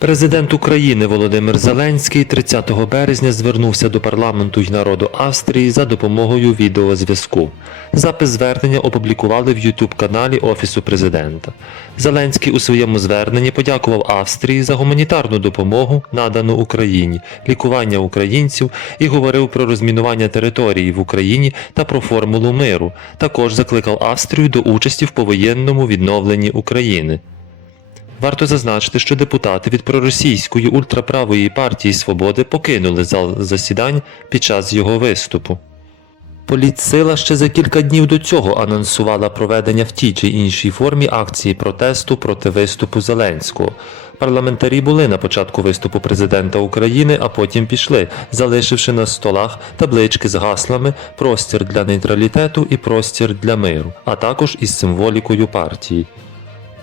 Президент України Володимир Зеленський 30 березня звернувся до парламенту й народу Австрії за допомогою відеозв'язку. Запис звернення опублікували в youtube каналі Офісу президента. Зеленський у своєму зверненні подякував Австрії за гуманітарну допомогу, надану Україні, лікування українців і говорив про розмінування території в Україні та про формулу миру. Також закликав Австрію до участі в повоєнному відновленні України. Варто зазначити, що депутати від проросійської ультраправої партії Свободи покинули зал засідань під час його виступу. Політсила ще за кілька днів до цього анонсувала проведення в тій чи іншій формі акції протесту проти виступу Зеленського. Парламентарі були на початку виступу президента України, а потім пішли, залишивши на столах таблички з гаслами Простір для нейтралітету і простір для миру, а також із символікою партії.